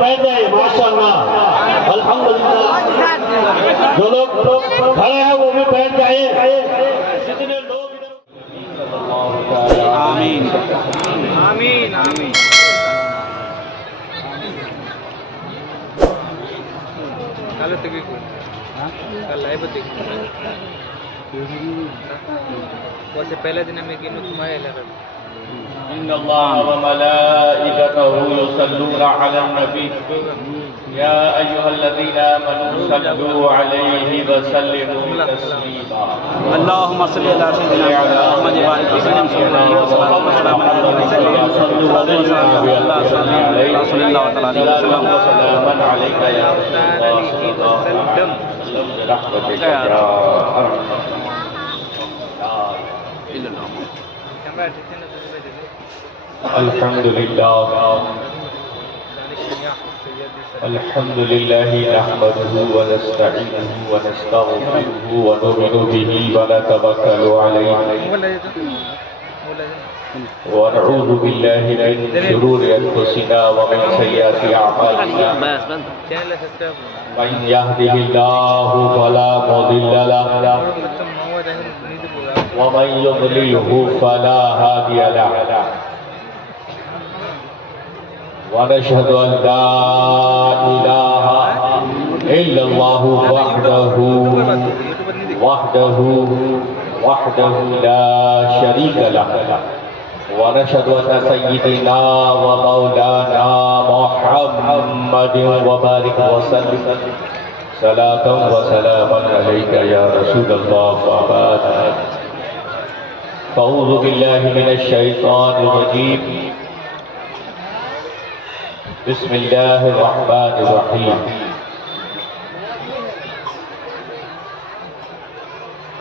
بیٹھ جائیں ماشاءاللہ الحمدللہ جو لوگ کھڑے ہیں وہ بھی بیٹھ جائیں جتنے لوگ آمین آمین آمین کل ತೆಗಿಬೇಕು ಕಲ್ ಲೈವ್ ತೆಗಿಬೇಕು واسه پہلا دن میں کہ تمہارے لگا ان الله وملائكته يصلون على النبي يا ايها الذين امنوا صلوا عليه وسلموا تسليما اللهم صل على سيدنا محمد وعلى اله وسلم صلى الله عليه وسلم صلى الله عليه وسلم سلاما عليك يا رسول الله صلى الله عليه وسلم برحمتك يا ارحم الحمد لله الحمد لله نحمده ونستعينه ونستغفره ونؤمن به ونتوكل عليه ونعوذ بالله من شرور انفسنا ومن سيئات اعمالنا من يهده الله فلا مضل له ومن يضلله فلا هادي له ونشهد أن لا إله إلا الله وحده لا شريك له ونشهد أن سيدنا ومولانا محمد وبارك وسلم صلاة وسلاما عليك يا رسول الله وبعد فأعوذ بالله من الشيطان الرجيم بسم الله الرحمن الرحيم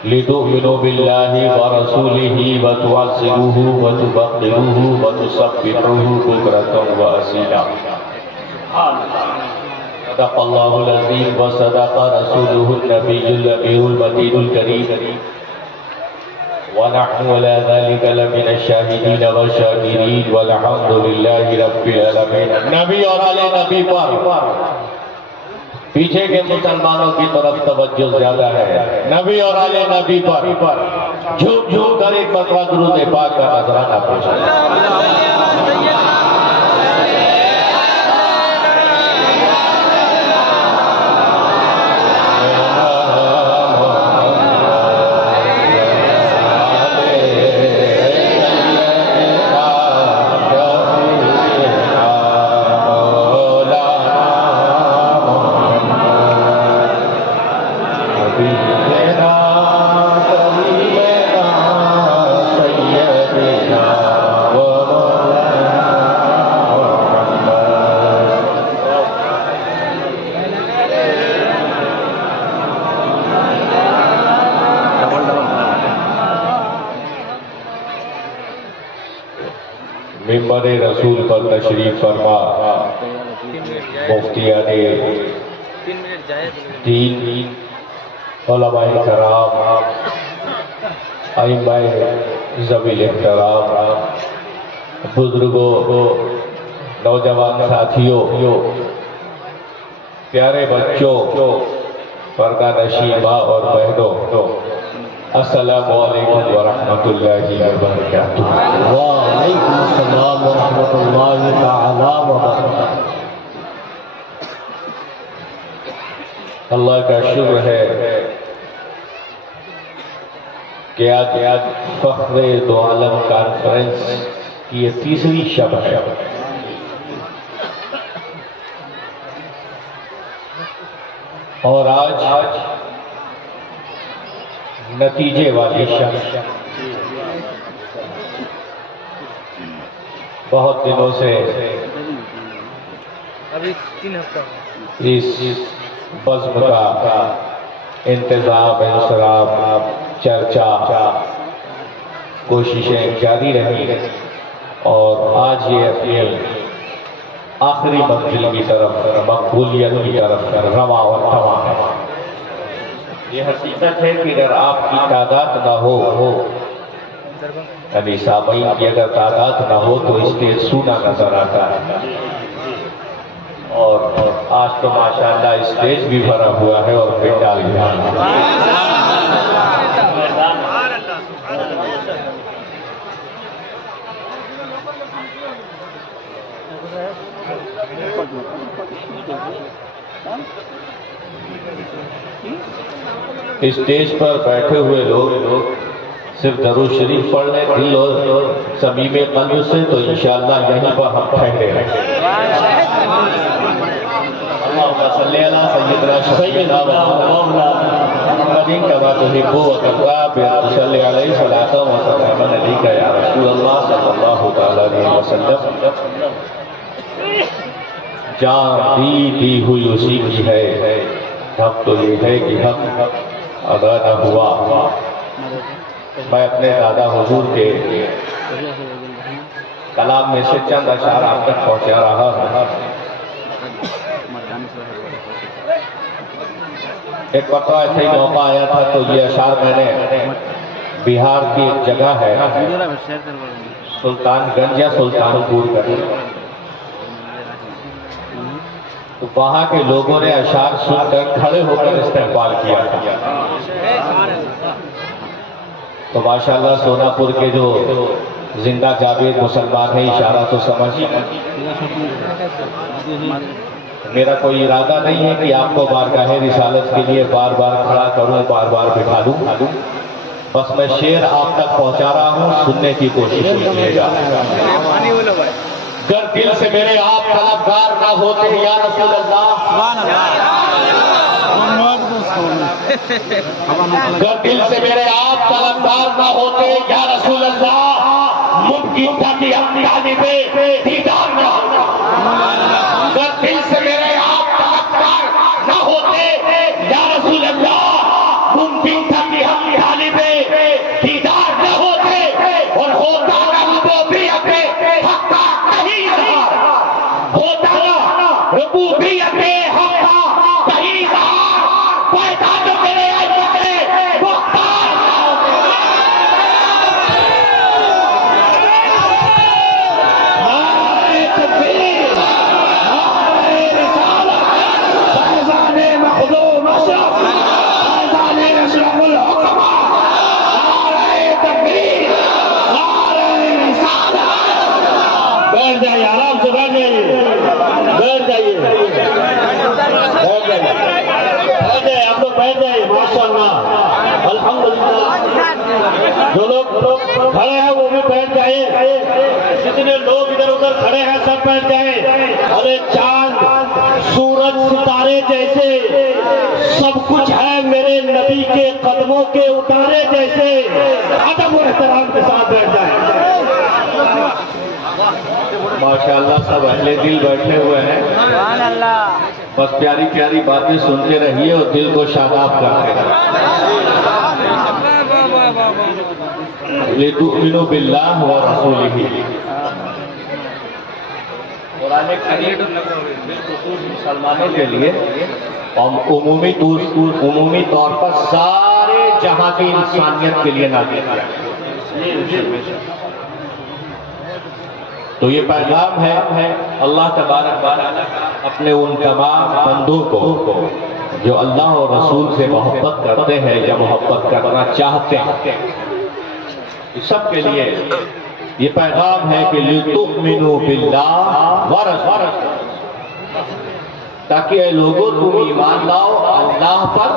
لتؤمنوا بالله ورسوله وتعزروه وتبقروه وتسبحوه بكرة وأصيلا صدق الله العظيم وصدق رسوله النبي الأمين المتين الكريم ونحن على ذلك لمن الشاهدين والشاكرين والحمد لله رب العالمين نبی اور آل نبی پر پیچھے کے مسلمانوں کی طرف توجہ زیادہ ہے نبی اور آل نبی پر جھوم جھوم کر ایک مرتبہ درود پاک کا نذرانہ پیش ممبر رسول پر تشریف فرما مفتیان دین علماء کرام ائمہ ذوی الاحترام بزرگوں نوجوان ساتھیوں پیارے بچوں پردہ نشین ماں اور بہنوں السلام علیکم ورحمۃ اللہ وبرکاتہ وعلیکم السلام ورحمۃ اللہ تعالی وبرکاتہ اللہ کا شکر ہے کہ آج فخر دو عالم کانفرنس کی یہ تیسری شب ہے اور آج نتیجے والی شب بہت دنوں سے ابھی 3 ہفتہ اس بزم کا انتظام انصراف چرچا کوششیں جاری رہی اور آج یہ اپنی آخری منزل کی طرف مقبولیت کی طرف رواں اور تواں ہے یہ حقیقت ہے کہ اگر آپ کی تعداد نہ ہو یعنی سامعین کی اگر تعداد نہ ہو تو اسٹیج سونا نظر آتا ہے اور آج تو ماشاءاللہ اسٹیج بھی بھرا ہوا ہے اور پنڈال بھی بھرا ہوا ہے۔ اسٹیج پر بیٹھے ہوئے لوگ صرف درود شریف پڑھ لیں دل اور صمیم قلب سے تو انشاءاللہ یہیں پر ہم ٹھہرے ہیں۔ اللہم صلی علی سیدنا محمد کما تحب و ترضى صلی علیہ صلاۃ و سلام علیک یا رسول اللہ صلی اللہ تعالی علیہ وسلم۔ جان دی ہوئی اسی کی ہے، حق تو یہ ہے کہ حق ادا نہ ہوا۔ میں اپنے دادا حضور کے کلام میں سے چند اشعار آپ تک پہنچا رہا ہوں۔ ایک مرتبہ ایسے ہی موقع آیا تھا تو یہ اشعار میں نے بہار کی ایک جگہ ہے سلطان گنج یا سلطان پور کا، تو وہاں کے لوگوں نے اشعار سن کر کھڑے ہو کر استقبال کیا تھا۔ تو ماشاءاللہ سونا پور کے جو زندہ جاوید مسلمان ہیں اشارہ تو سمجھ۔ میرا کوئی ارادہ نہیں ہے کہ آپ کو بارگاہ رسالت کے لیے بار بار کھڑا کروں، بار بار بٹھا دوں، بس میں شعر آپ تک پہنچا رہا ہوں، سننے کی کوشش کیجیے گا۔ گر دل سے میرے آپ طلبگار نہ ہوتے یا رسول اللہ، گر دل سے میرے آپ طلبگار نہ ہوتے یا رسول اللہ، ممکن تھا کہ ہم طالب دیدار نہ ہوتا۔ گر دل سے میرے آپ طلبگار نہ ہوتے یا رسول اللہ، ممکن تھا کہ ہم طالب دیدار نہ ہوتے، اور ہوتا ربوبیت حق کا کہیں رہا، ہوتا ربوبیت حق کا کہیں رہا، پیدا تو میرے مختار نہ ہوتے۔ نعرہ تکبیر، نعرہ رسالت، فیضان مخدوم اشرف، فیضان اشرف الحکمہ، نعرہ تکبیر، نعرہ رسالت۔ بیٹھ جائیے، آرام سے بیٹھ جائیے، بیٹھ جائیے، بیٹھ جائیے، آپ لوگ بیٹھ جائیے، ماشاءاللہ الحمدللہ۔ جو لوگ کھڑے ہیں وہ بھی بیٹھ جائیں، جتنے لوگ ادھر ادھر کھڑے ہیں سب بیٹھ جائیں۔ ارے چاند سورج ستارے جیسے سب کچھ ہے میرے نبی کے قدموں کے اتارے جیسے، ادب و احترام کے ساتھ بیٹھ جائیں۔ ماشاءاللہ سب اہل دل بیٹھے ہوئے ہیں، بس پیاری پیاری باتیں سنتے رہیے اور دل کو شاداب کرتے رہیے۔ لِتُؤْمِنُوا بِاللَّهِ وَرَسُولِهِ، قرآن کریم بالخصوص مسلمانوں کے لیے عمومی طور پر سارے جہاں کی انسانیت کے لیے نازل کیا ہے۔ تو یہ پیغام ہے اللہ تبارک و تعالیٰ اپنے ان تمام بندوں کو جو اللہ اور رسول سے محبت کرتے ہیں یا محبت کرنا چاہتے ہیں، سب کے لیے یہ پیغام ہے کہ لِتُؤْمِنُوا بِاللَّهِ وَرَسُولِهِ، تاکہ اے لوگوں تم ایمان لاؤ اللہ پر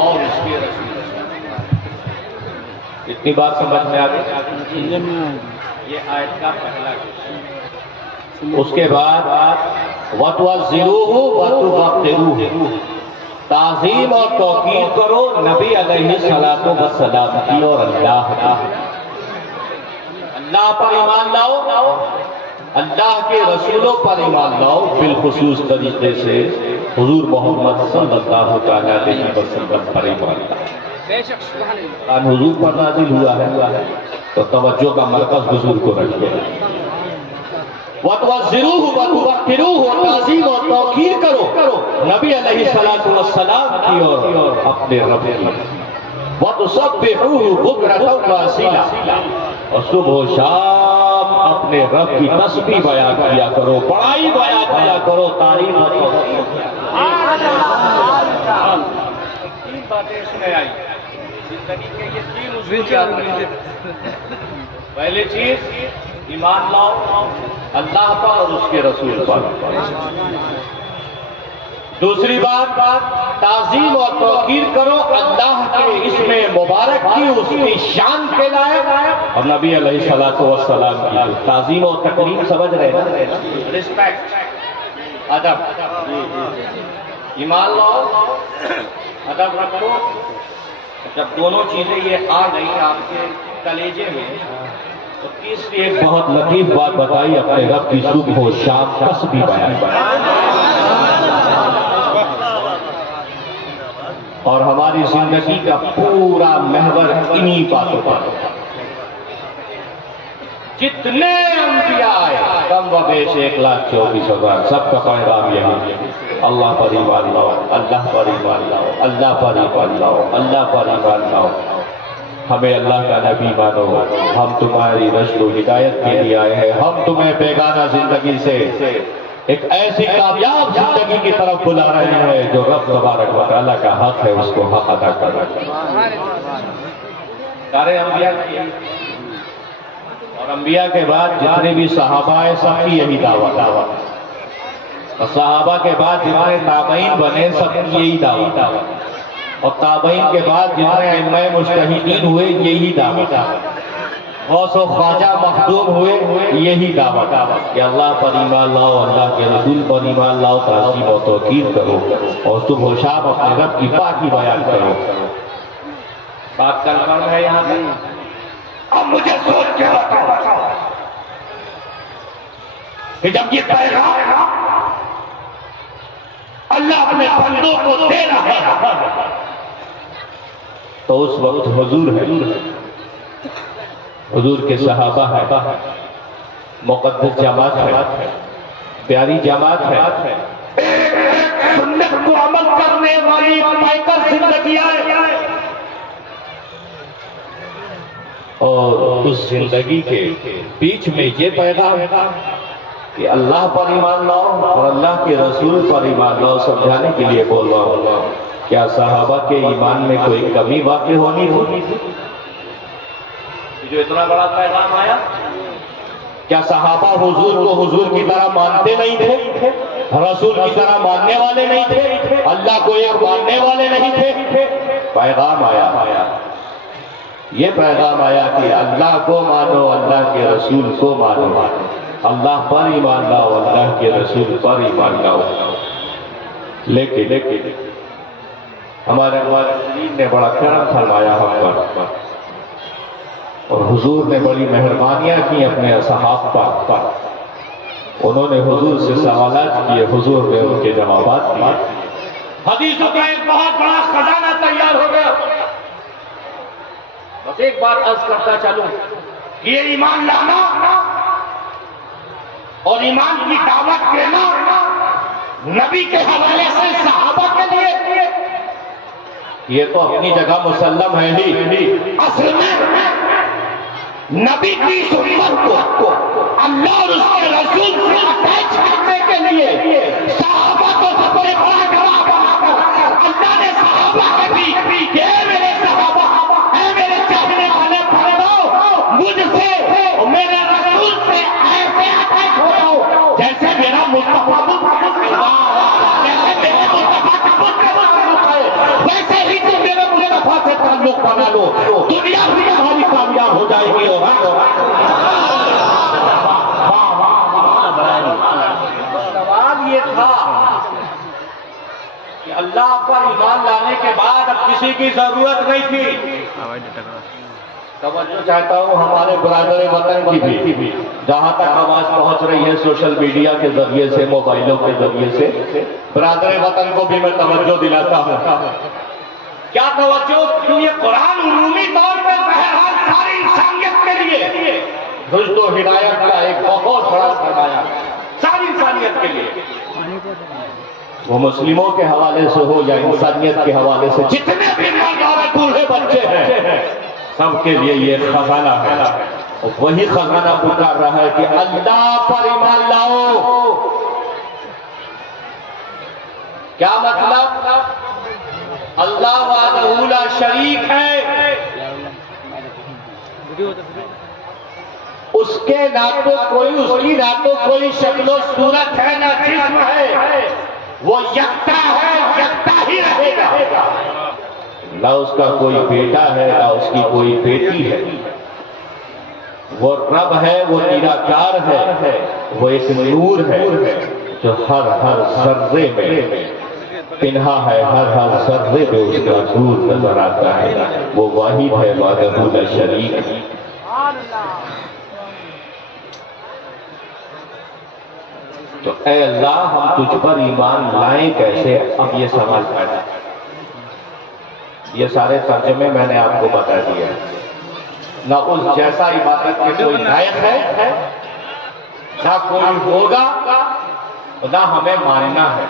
اور اس کے رسول پر۔ اتنی بات سمجھ میں آ گئی؟ یہ آیت کا پہلا حصہ۔ اس کے بعد وَتُعَزِّرُوهُ وَتُوَقِّرُوهُ، تعظیم اور توقیر کرو نبی علیہ الصلوۃ والسلام کی اور اللہ پر ایمان لاؤ، اللہ کے رسولوں پر ایمان لاؤ، بالخصوص طریقے سے حضور محمد صلی اللہ تعالی علیہ وسلم پر ایمان لاؤ۔ حضور پر نازل ہوا ہے تو توجہ کا مرکز حضور کو رکھیے۔ وَتُعَزِّرُوهُ وَتُوَقِّرُوهُ، تعظیم اور توقیر کرو نبی علیہ الصلوۃ والسلام کی اور اپنے رب کی۔ وَتُسَبِّحُوهُ بُكْرَةً وَأَصِيلًا، اور صبح و شام اپنے رب کی تسبیح بیان کیا کرو، بڑائی بیان کیا کرو، تعریف کرو۔ تین باتیں اس میں آئی زندگی کے، یہ تین اصول۔ پہلی چیز ایمان لاؤ اللہ پر اور اس کے رسول پر۔ دوسری بات تعظیم اور توقیر کرو اللہ کے اسم مبارک کی، اس کی شان کے لائق، اور نبی علیہ الصلوۃ والسلام کی تعظیم اور تکریم سمجھ رہے نا، رسپیکٹ، ادب۔ ایمان لاؤ ادب رکھو۔ جب دونوں چیزیں یہ آ گئی آپ کے کلیجے میں، تو تیسری ایک بہت لطیف بات بتائی، اپنے رب کی صبح و شام تسبیح بیان۔ اور ہماری زندگی کا پورا محور انہی باتوں پر۔ جتنے انبیاء آئے کم و بیش 1,24,000، سب کا پیغام یہی، اللہ پر ایمان لاؤ، اللہ پر ایمان لاؤ، اللہ پر ایمان لاؤ، اللہ پر ایمان لاؤ، ہمیں اللہ کا نبی مانو، ہم تمہاری رشد و ہدایت کے لیے آئے ہیں، ہم تمہیں بیگانہ زندگی سے ایک ایسی کامیاب زندگی کی طرف بلا رہے ہیں جو رب تبارک و تعالیٰ کا حق ہے، اس کو حق ادا کرنا چاہیے۔ سارے انبیاء کی، اور انبیاء کے بعد جتنے بھی صحابہ ہیں سب کی یہی دعوت، اور صحابہ کے بعد جتنے تابعین بنے سب کی یہی دعوت، اور تابعین کے بعد جتنے ائمہ مجتہدین ہوئے یہی دعوت، غوث و خواجہ مخدوم ہوئے یہی دعوت کہ اللہ پر ایمان لاؤ، اللہ کے رسول پر ایمان لاؤ، تعظیم و توقیر کرو، اور صبح و شام اپنے رب کی پاکی بیان کرو۔ بات کنفرم ہے یہاں تک؟ اب مجھے سوچ کے بتاؤ کہ جب یہ پیغام اللہ اپنے بندوں کو دے رہا ہے تو اس وقت حضور ہے، حضور کے صحابہ ہے، مقدس جماعت ہے، پیاری جماعت ہے، سنت کو عمل کرنے والی پیکر زندگیاں، اور اس زندگی کے بیچ میں یہ پیغام کہ اللہ پر ایمان لاؤ اور اللہ کے رسول پر ایمان لاؤ، سمجھانے کے لیے بول رہا ہوں۔ کیا صحابہ کے ایمان میں کوئی کمی واقع ہونی تھی جو اتنا بڑا پیغام آیا؟ کیا صحابہ حضور کو حضور کی طرح مانتے نہیں تھے، رسول کی طرح ماننے والے نہیں تھے، اللہ کو ایک ماننے والے نہیں تھے؟ پیغام آیا، یہ پیغام آیا کہ اللہ کو مانو، اللہ کے رسول کو مانو، اللہ پر ایمان لاؤ، اللہ کے رسول پر ایمان لاؤ۔ لیکن ہمارے والدین نے بڑا کرم فرمایا ہم پر، اور حضور نے بڑی مہربانیاں کی اپنے اصحاب پر۔ انہوں نے حضور سے سوالات کیے، حضور نے ان کے جوابات دیے، حدیثوں کا ایک بہت بڑا خزانہ تیار ہو گیا۔ بس ایک بات عرض کرتا چلوں، یہ ایمان لانا اور ایمان کی دعوت دینا نبی کے حوالے سے صحابہ کے لیے یہ تو اپنی جگہ مسلم ہے ہی، اصل میں نبی کی سنت کو اللہ اور اس کے رسول سے اٹیچ کرنے کے لیے صحابہ کو سب سے بڑا گواہ بنا کر اللہ نے صحابہ کے بھی کہ اے میرے صحابہ، اے میرے چاہنے والے بندو، مجھ سے اور میرے رسول سے ایسے اٹیچ ہو جاؤ جیسے میرا مصطفیٰ ویسے ہی تم میرے مصطفیٰ سے تعلق بنا لو، دنیا بھی ہماری کامیاب ہو جائے گی۔ سوال یہ تھا کہ اللہ پر ایمان لانے کے بعد اب کسی کی ضرورت نہیں تھی۔ توجہ چاہتا ہوں ہمارے برادر وطن کی بھی، جہاں تک آواز پہنچ رہی ہے سوشل میڈیا کے ذریعے سے، موبائلوں کے ذریعے سے، برادر وطن کو بھی میں توجہ دلاتا ہوں۔ کیا توجہ؟ کیوں یہ قرآن عمومی طور پر بہرحال ساری انسانیت کے لیے رشد و ہدایت کا ایک بہت بڑا سرمایہ، ساری انسانیت کے لیے، وہ مسلموں کے حوالے سے ہو یا انسانیت کے حوالے سے، جتنے بھی مرد عورت بوڑھے بچے ہیں سب کے لیے یہ خزانہ ہے۔ وہی خزانہ پکار رہا ہے کہ اللہ پر ایمان لاؤ. کیا مطلب؟ اللہ وحدہ لا شریک ہے، اس کے نہ تو کوئی، اس کی نہ تو کوئی شکل و صورت ہے نہ جسم ہے، وہ یکتا ہے، یکتا ہی رہے گا. نہ اس کا کوئی بیٹا ہے نہ اس کی کوئی بیٹی ہے. وہ رب ہے، وہ نراکار ہے، وہ ایک نور ہے جو ہر ہر ذرے میں پنہا ہے، ہر ہر ذرے میں اس کا نور نظر آتا ہے. وہ واحد ہے، وحدہ لا شریک ہے. تو اے اللہ ہم تجھ پر ایمان لائیں کیسے؟ اب یہ سوال پیدا. یہ سارے ترجمے میں نے آپ کو بتا دیا. نہ اس جیسا عبادت کے کوئی لائق ہے، نہ کوئی ہوگا، نہ ہمیں ماننا ہے.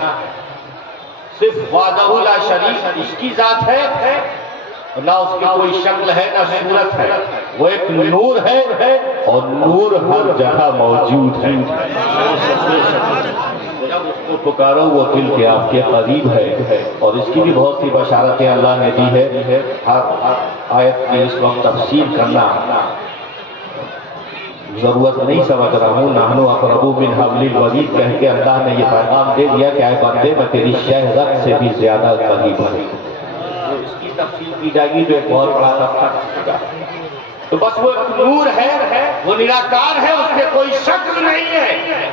صرف وحدہ لا شریک اس کی ذات ہے، نہ اس کی کوئی شکل ہے نہ صورت ہے. وہ ایک نور ہے اور نور ہر جگہ موجود ہے. جب اس کو پکارو وہ دل کے آپ کے قریب ہے. اور اس کی بھی بہت سی بشارتیں اللہ نے دی ہے. ہر آیت کی اس وقت تفسیر کرنا ضرورت نہیں سمجھ رہا ہوں. نحن اقرب من حبل الورید کہہ کے اللہ نے یہ پیغام دے دیا کہ اے بندے میں تیری شہرت سے بھی زیادہ قریب ہوں. اس کی تفصیل کی جائے گی تو ایک بہت بڑا رفتہ گا. تو بس وہ نور ہے، وہ نراکار ہے، اس کے کوئی شکل نہیں ہے،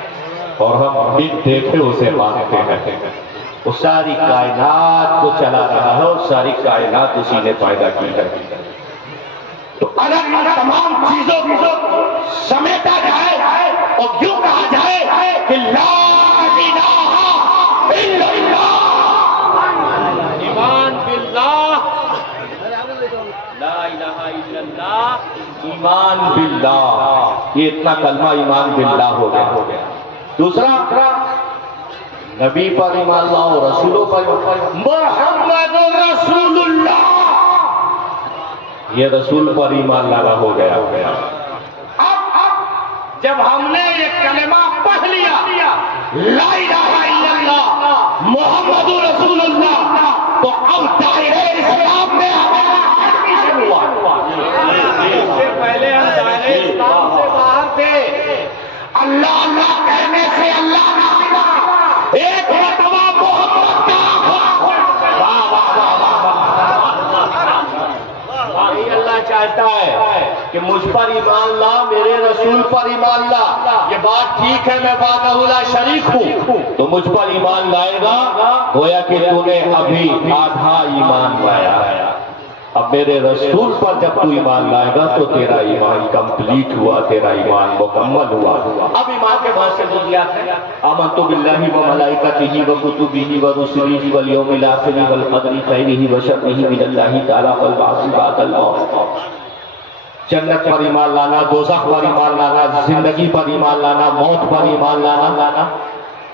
اور ہم بن دیکھے اسے مانتے ہیں. وہ ساری کائنات کو چلا رہا ہے اور ساری کائنات اسی نے پیدا کی ہے. تو اگر تمام چیزوں کو سمیٹا جائے اور یوں کہا جائے کہ لا الہ الا اللہ، ایمان باللہ، لا الہ الا اللہ، ایمان باللہ، یہ اتنا کلمہ ایمان باللہ ہو گیا. دوسرا نبی پر ایمان لاؤ، رسولوں پر محمد رسول اللہ، یہ رسول پر ایمان لانا ہو گیا. اب جب ہم نے یہ کلمہ پڑھ لیا لا الہ الا اللہ محمد رسول اللہ، تو اب دائرہ اسلام میں ہمارا ایڈمیشن ہوا. اس سے پہلے ہم دائرہ اسلام سے باہر تھے. اللہ اللہ کہنے سے اللہ نہ آنا، ایک مرتبہ محمد کا اللہ چاہتا ہے کہ مجھ پر ایمان لا، میرے رسول پر ایمان لا. یہ بات ٹھیک ہے میں وحدہ لا شریک ہوں، تو مجھ پر ایمان لائے گا گویا کہ تو نے ابھی آدھا ایمان لایا. اب میرے رسول پر جب تو ایمان لائے گا تو تیرا ایمان کمپلیٹ ہوا، تیرا ایمان مکمل ہوا. اب ایمان کے بہت سے جزیات ہیں. آمنت باللہ وملائکتہ وکتبہ ورسلہ والیوم الآخر والقدر خیرہ وشرہ من اللہ تعالی والبعث بعد الموت. جنت پر ایمان لانا، دوزخ پر ایمان لانا، زندگی پر ایمان لانا، موت پر ایمان لانا،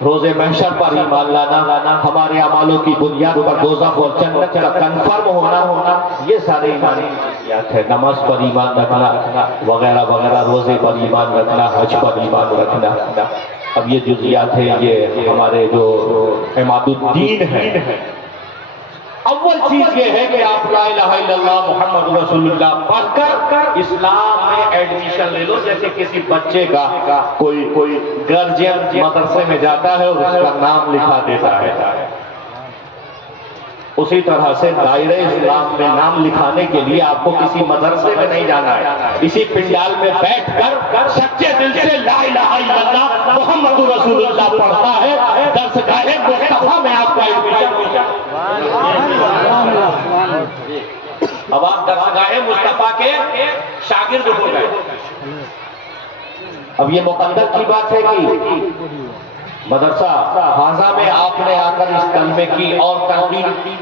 روز محشر پر ایمان لانا، ہمارے اعمالوں کی بنیاد پر دوزخ اور جنت کا کنفرم ہونا، یہ سارے ایمانی جزیات ہیں. نماز پر ایمان رکھنا وغیرہ وغیرہ، روزے پر ایمان رکھنا، حج پر ایمان رکھنا. اب یہ جزیات ہیں، یہ ہمارے جو عماد الدین ہیں. اول چیز یہ ہے کہ آپ لا الہ الا اللہ محمد رسول اللہ پڑھ کر اسلام میں ایڈمیشن لے لو. جیسے کسی بچے کا کوئی گارجین مدرسے میں جاتا ہے اور اس کا نام لکھا دیتا ہے، اسی طرح سے دائرہ اسلام میں نام لکھانے کے لیے آپ کو کسی مدرسے میں نہیں جانا ہے. اسی پنڈال میں بیٹھ کر سچے دل سے لا الہ الا اللہ محمد رسول اللہ پڑھتا ہے، درسگاہ مصطفیٰ میں آپ کا ایڈمیشن. اب آپ درسگاہ مصطفیٰ کے شاگرد ہو گئے. اب یہ مقدر کی بات ہے کہ مدرسہ حاضہ میں آپ نے آ کر اس کلمے کی اور تنقید کی،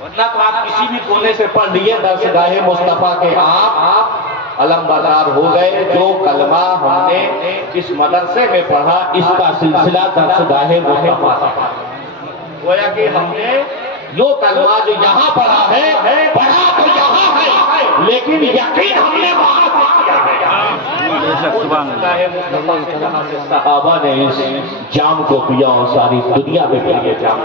ورنہ تو آپ کسی بھی کونے سے پڑھ لیے درسگاہ مصطفیٰ کے آپ علمبردار ہو گئے. جو کلمہ ہم نے اس مدرسے میں پڑھا اس کا سلسلہ درسگاہ مصطفیٰ تھا. گویا کہ ہم نے جو کلمہ جو یہاں پڑھا ہے پڑھا تو یہاں ہے، لیکن یقین ہم نے وہاں سے کیا ہے۔ صحابہ نے اس جام کو پیا اور ساری دنیا میں پیا جام۔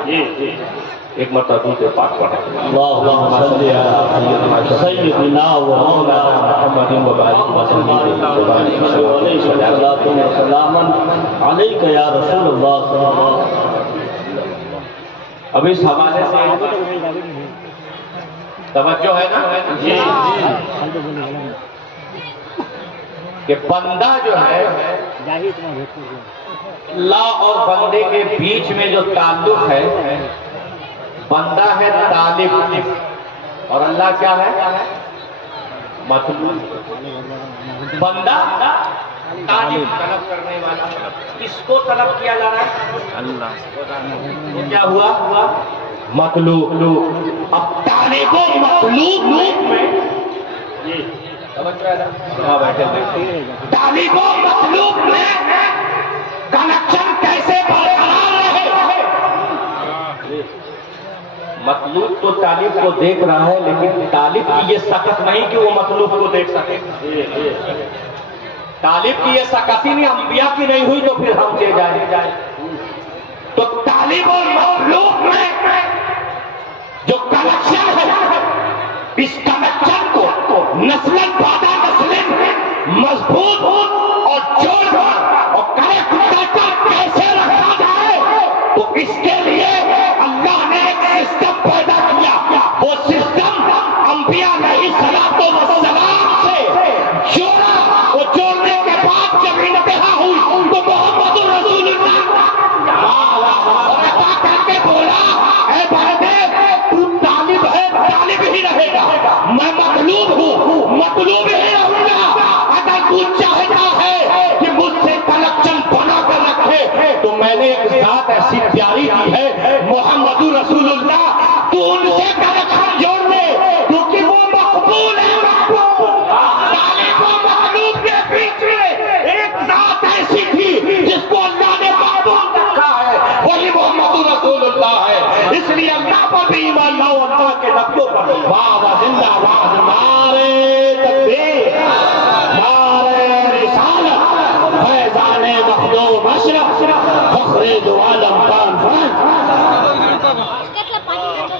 ایک مرتبہ درود پاک پڑھیں۔ اللہم صلی علی سیدنا و مولانا محمد و بارک وسلم علیک یا رسول اللہ صلی اللہ علیہ وسلم۔ اب اس حوالے سے توجہ ہے نا کہ بندہ جو ہے اللہ اور بندے کے بیچ میں جو تعلق ہے، بندہ ہے طالب اور اللہ کیا ہے؟ مطلوب۔ بندہ طالب طلب کرنے والا، کس کو طلب کیا جا رہا ہے؟ اللہ۔ وہ کیا ہوا؟ مطلوب۔ اب طالب و مطلوب میں طالب و مطلوب میں کنیکشن کیسے برقرار رہے؟ مطلوب تو طالب کو دیکھ رہا ہے، لیکن طالب کی یہ سکت نہیں کہ وہ مطلوب کو دیکھ سکے۔ طالب کی یہ سکت ہی نہیں، انبیاء کی نہیں ہوئی تو پھر ہم چلے جائیں۔ تو طالب اور مطلوب میں جو کنیکشن ہے، اس کنیکشن کو نسلن بعد نسلن مضبوط اور جوڑ اور کنیکٹ کیسے رکھا جائے، تو اس کے لیے اللہ نے ایک سسٹم پیدا کیا۔ وہ سسٹم انبیاء علیہ السلام سے جوڑا۔ وہ جوڑنے کے بعد جب انتہا ہوئی تو محمد رسول اللہ کر کے بولا، اے بھائی تو طالب ہے، طالب ہی رہے گا، میں مطلوب ہوں، مطلوب ہی رہوں گا۔ اگر تو چاہتا ہے کہ مجھ سے کنیکشن بنا کر رکھے تو میں نے ایک ذات ایسی پیاری دی ہے محمد رسول اللہ، تو ان سے کنیکشن جوڑ لے کیونکہ وہ مقبول ہے۔ طالب و مطلوب کے بیچ میں ایک ذات ایسی تھی جس کو اللہ نے مقبول رکھا ہے، وہی محمد رسول اللہ ہے۔ اس لیے اللہ پر بھی ایمان لاؤ، اللہ کے نبیوں پر۔ واہ واہ، زندہ باد، نعرے تکبیر، نعرے رسالت، فیضان مخدوم اشرف، فخر دو عالم خان فرد۔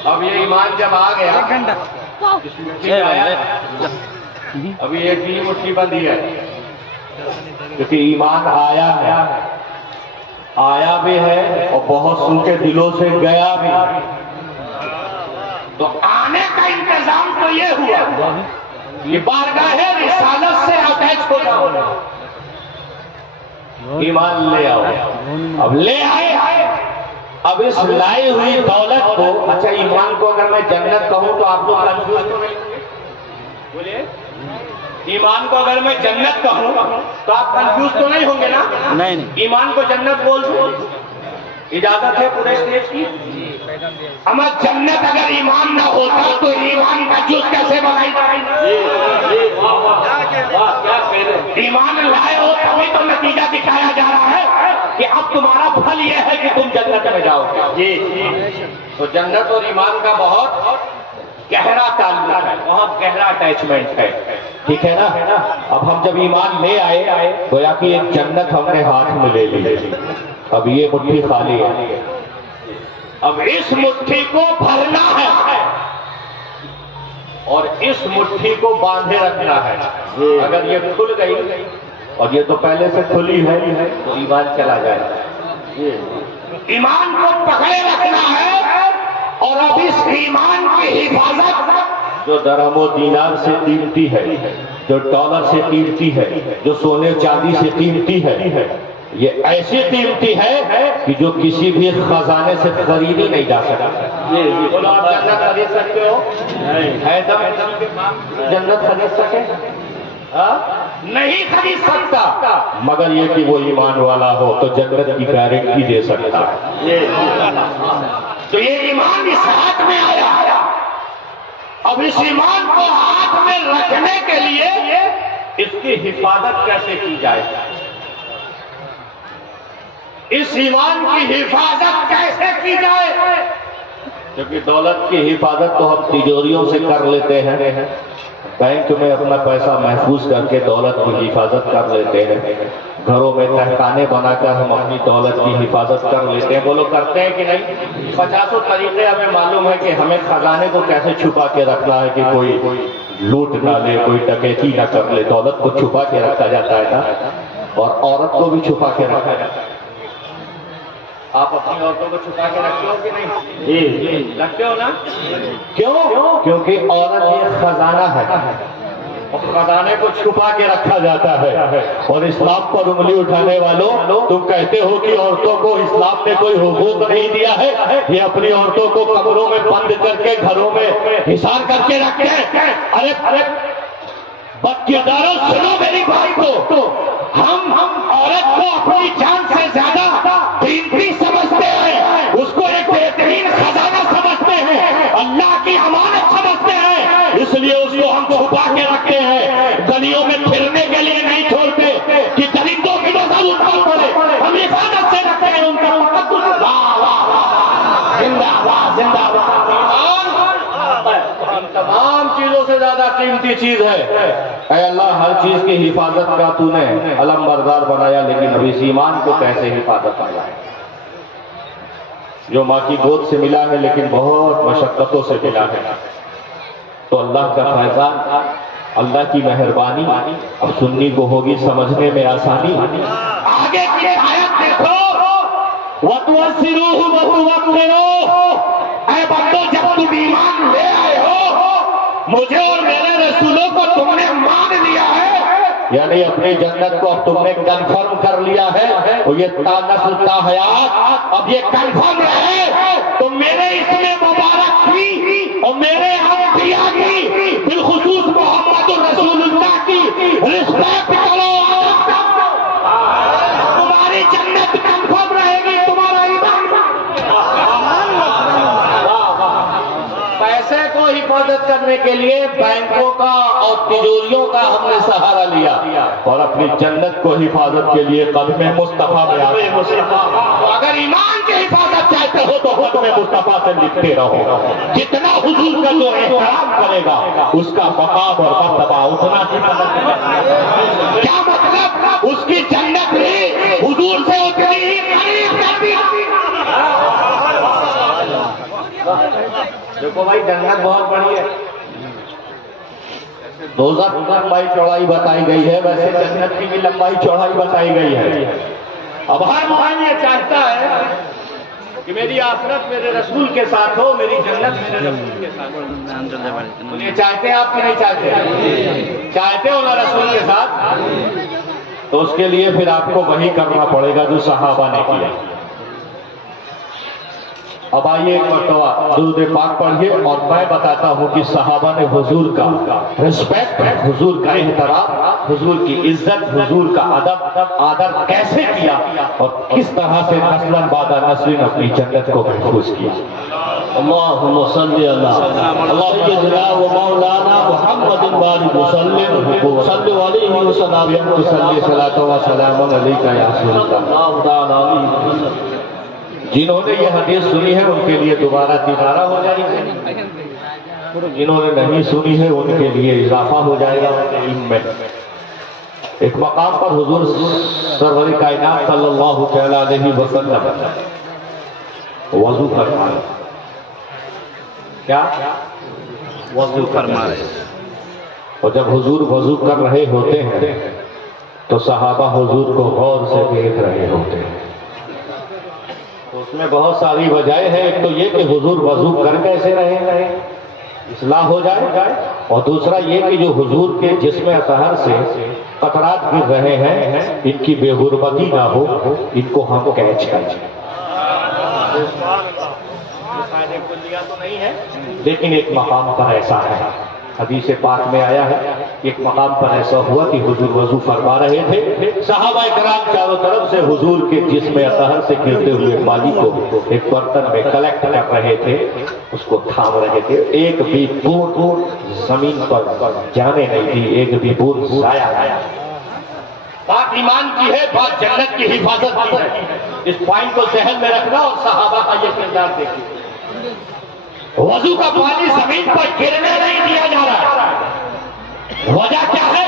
اب یہ ایمان جب آ گیا، ابھی ایک ہی مٹھی بندی ہے، کیونکہ ایمان آیا بھی ہے اور بہت سو کے دلوں سے گیا بھی۔ تو آنے کا انتظام تو یہ ہوا کہ بارگاہ رسالت سے اٹیچ ہو جاؤ، ایمان لے آؤ۔ اب لے آئے، اب اس لائی ہوئی دولت کو، اچھا ایمان کو اگر میں جنت کہوں تو آپ لوگ کنفیوز تو نہیں ہوں گے؟ بولیے، ایمان کو اگر میں جنت کہوں تو آپ کنفیوز تو نہیں ہوں گے نا؟ نہیں۔ ایمان کو جنت بول دوں، اجازت ہے پورے اسٹیج کی؟ اما جنت اگر ایمان نہ ہوتا تو ایمان کا جوس کیسے بنائی جائے؟ ایمان لائے ہو تبھی تو نتیجہ دکھایا جا رہا ہے کہ اب تمہارا پھل یہ ہے کہ تم جنت میں جاؤ گے۔ تو جنت اور ایمان کا بہت گہرا تعلق ہے، بہت گہرا اٹیچمنٹ ہے، ٹھیک ہے نا؟ اب ہم جب ایمان لے آئے، گویا کہ ایک جنت ہم نے ہاتھ میں لے لی، اب یہ مٹھی خالی ہے، اب اس مٹھی کو بھرنا ہے اور اس مٹھی کو باندھے رکھنا ہے۔ اگر یہ کھل گئی اور یہ تو پہلے سے کھلی ہے تو ایمان چلا جائے۔ ایمان کو پکڑے رکھنا ہے اور اب اس ایمان کی حفاظت جو درہم و دینار سے قیمتی ہے، جو ڈالر سے قیمتی ہے، جو سونے چاندی سے قیمتی ہے، یہ ایسی قیمتی ہے کہ جو کسی بھی خزانے سے خریدی نہیں جا سکتا۔ بولو آپ جنت خرید سکتے ہو؟ جنت خرید سکے؟ نہیں خرید سکتا، مگر یہ کہ وہ ایمان والا ہو تو جنت کی گارنٹی دے سکتا ہے۔ تو یہ ایمان اس ہاتھ میں آیا، اب اس ایمان کو ہاتھ میں رکھنے کے لیے اس کی حفاظت کیسے کی جائے؟ اس ایمان کی حفاظت کیسے کی جائے؟ کیونکہ دولت کی حفاظت تو ہم تجوریوں سے کر لیتے ہیں، بینک میں اپنا پیسہ محفوظ کر کے دولت کی حفاظت کر لیتے ہیں، گھروں میں تہخانے بنا کر ہم اپنی دولت کی حفاظت کر لیتے ہیں. وہ لوگ کرتے ہیں کہ نہیں؟ 50 طریقے ہمیں معلوم ہے کہ ہمیں خزانے کو کیسے چھپا کے رکھنا ہے کہ کوئی لوٹ نہ لے، کوئی ڈکیتی نہ کر لے. دولت کو چھپا کے رکھا جاتا ہے نا، اور عورت کو بھی چھپا کے رکھا جاتا ہے. آپ اپنی عورتوں کو چھپا کے رکھتے ہو کہ نہیں؟ جی رکھتے ہو نا. کیوں؟ کیونکہ عورت یہ خزانہ ہے، اور خزانے کو چھپا کے رکھا جاتا ہے. اور اسلام پر انگلی اٹھانے والوں، تم کہتے ہو کہ عورتوں کو اسلام نے کوئی حقوق نہیں دیا ہے. یہ اپنی عورتوں کو کمروں میں بند کر کے گھروں میں حصار کر کے رکھتے ہیں. ارے بدکرداروں، سنو میری بات کو. ہم عورت کو اپنی جان سے زیادہ قیمتی سمجھتے ہیں، اس کو ایک بہترین خزانہ سمجھتے ہیں، اللہ کی امانت سمجھتے ہیں. اس لیے اس کو ہم چھپا کے رکھتے ہیں، گلیوں میں پھرنے کے لیے نہیں چھوڑتے کہ درندوں کی نظر ان پر پڑے. ہم حفاظت سے رکھتے ہیں ان کا. زندہ باد، زندہ باد. تمام چیزوں سے زیادہ قیمتی چیز ہے. اے اللہ، ہر چیز کی حفاظت کا تو نے علم بردار بنایا، لیکن ابھی اس ایمان کو کیسے حفاظت کرنا ہے؟ جو ماں کی گود سے ملا ہے لیکن بہت مشقتوں سے ملا ہے. تو اللہ کا فیضان، اللہ کی مہربانی اب سننی کو ہوگی، سمجھنے میں آسانی. آگے کی آیت دیکھو، وَتُوَسِّرُوهُ وَتُوَقِّرُوهُ. اے بندو، جب تم ایمان لے آئے ہو، مجھے اور میرے رسولوں کو تم نے مان لیا ہے، یعنی اپنی جنت کو اب تم نے کنفرم کر لیا ہے، اور یہ تا نسل تا حیات اب یہ کنفرم رہے، تو میرے اس میں مبارک کی اور میرے انبیاء کی، بالخصوص محمد رسول اللہ کی رسپیکٹ کرو. تمہاری جنت کنفرم رہے گی، تمہارا ایمان. پیسے کو حفاظت کرنے کے لیے بینکوں کا اور تجوریوں کا ہم نے سہارا لیا، اور اپنی جنت کو حفاظت کے لیے قدم مصطفیٰ میں آئے. اگر ایمان کی حفاظت چاہتے ہو تو قدم مصطفیٰ سے لکھتے رہو. جتنا حضور کا جو احترام کرے گا اس کا مقام اور مرتبہ اتنا ہی بلند. کیا مطلب؟ اس کی جنت بھی حضور سے اتنی ہی قریب کر دی. دیکھو بھائی، جنت بہت بڑی ہے. دوزخ کی لمبائی چوڑائی بتائی گئی ہے، ویسے جنت کی بھی لمبائی چوڑائی بتائی گئی ہے. اب ہر مومن یہ چاہتا ہے کہ میری آخرت میرے رسول کے ساتھ ہو، میری جنت میرے رسول کے ساتھ ہو. یہ چاہتے ہیں آپ کہ نہیں چاہتے؟ چاہتے ہو نا رسول کے ساتھ؟ تو اس کے لیے پھر آپ کو وہی کرنا پڑے گا جو صحابہ نے کیا. اب آئیے ایک مرتبہ درود پاک پڑھیے، اور میں بتاتا ہوں کہ صحابہ نے حضور کا رسپیکٹ، حضور کا احترام، حضور کی عزت، حضور کا ادب آدر کیسے کیا، اور کس طرح سے نسلاً بعد نسل اپنی جنت کو محفوظ کیا. اللہم صلی اللہ سیدنا و مولانا محمد وآلہ وسلم صلی علیہ وسلم صلی صلاۃ و سلام علیک یا رسول اللہ. جنہوں نے یہ حدیث سنی ہے ان کے لیے دوبارہ تیمارہ ہو جائے گی، جنہوں نے نہیں سنی ہے ان کے لیے اضافہ ہو جائے گا علم میں. ایک مقام پر حضور سرور کائنات صلی اللہ تعالیٰ علیہ وسلم وضو فرما رہے. کیا وضو فرما رہے؟ اور جب حضور وضو کر رہے ہوتے ہیں تو صحابہ حضور کو غور سے دیکھ رہے ہوتے ہیں. تو اس میں بہت ساری وجہیں ہیں. ایک تو یہ کہ حضور وضو کر کیسے رہے، اصلاح ہو جائے، اور دوسرا یہ کہ جو حضور کے جسم اطہر سے قطرات گر رہے ہیں ان کی بے غربتی نہ ہو، ان کو ہم کیچ کریں. تو نہیں ہے، لیکن ایک مقام پر ایسا ہے، حدیث پاک میں آیا ہے، ایک مقام پر ایسا ہوا کہ حضور وضو فرما رہے تھے، صحابہ کرام چاروں طرف سے حضور کے جسم اطہر سے گرتے ہوئے پانی کو ایک برتن میں کلیکٹ کر رہے تھے، اس کو تھام رہے تھے. ایک بھی بوند زمین پر جانے نہیں دی، ایک بھی بوند ضائع نہیں. بات ایمان کی ہے، بات جنت کی حفاظت کی ہے. اس پوائنٹ کو ذہن میں رکھنا اور صحابہ کا یہ کردار دیکھیے. وضو کا پانی زمین پر گرنے نہیں دیا جا رہا ہے۔ وجہ کیا ہے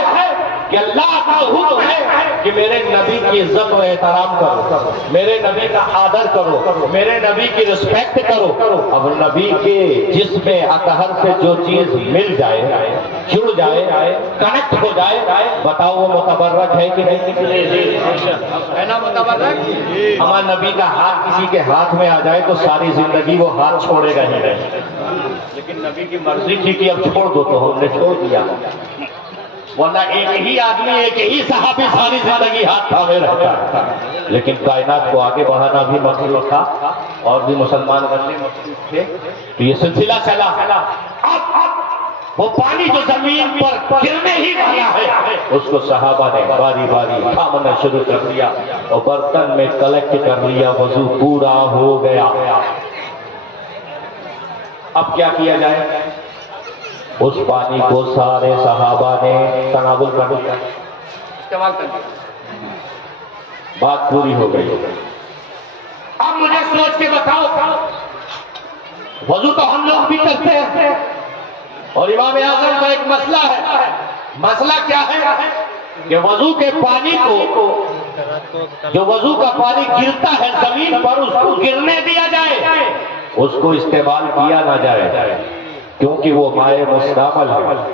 کہ اللہ کا حکم ہے کہ میرے نبی کی عزت و احترام کرو، میرے نبی کا آدر کرو، میرے نبی کی رسپیکٹ کرو۔ اب نبی کے جسم اطہر سے جو چیز مل جائے، جڑ جائے، کنیکٹ ہو جائے، بتاؤ وہ متبرک ہے کہ نہیں؟ ہے نا متبرک؟ ہمارے نبی کا ہاتھ کسی کے ہاتھ میں آ جائے تو ساری زندگی وہ ہاتھ چھوڑے گا ہی نہیں، لیکن نبی کی مرضی تھی کہ اب چھوڑ دو تو ہم نے چھوڑ دیا، ورنہ ایک ہی آدمی، ایک ہی صحابی ساری زندگی ہاتھ تھامے رہتا تھا۔ لیکن کائنات کو آگے بڑھانا بھی مطلوب تھا اور بھی مسلمان بننے مطلوب تھے، تو یہ سلسلہ چلا۔ اب وہ پانی جو زمین پر گرنے ہی والا ہے، اس کو صحابہ نے باری باری تھامنا شروع کر دیا اور برتن میں کلیکٹ کر لیا، وضو پورا ہو گیا۔ اب کیا کیا جائے؟ اس پانی کو سارے صحابہ نے تناول کر لیا، استعمال کر لیا، بات پوری ہو گئی۔ اب مجھے سوچ کے بتاؤ، وضو تو ہم لوگ بھی کرتے ہیں اور امام اعظم کا ایک مسئلہ ہے۔ مسئلہ کیا ہے کہ وضو کے پانی کو، جو وضو کا پانی گرتا ہے زمین پر، اس کو گرنے دیا جائے، اس کو استعمال کیا نہ جائے، کیونکہ وہ مائع مستعمل ہے،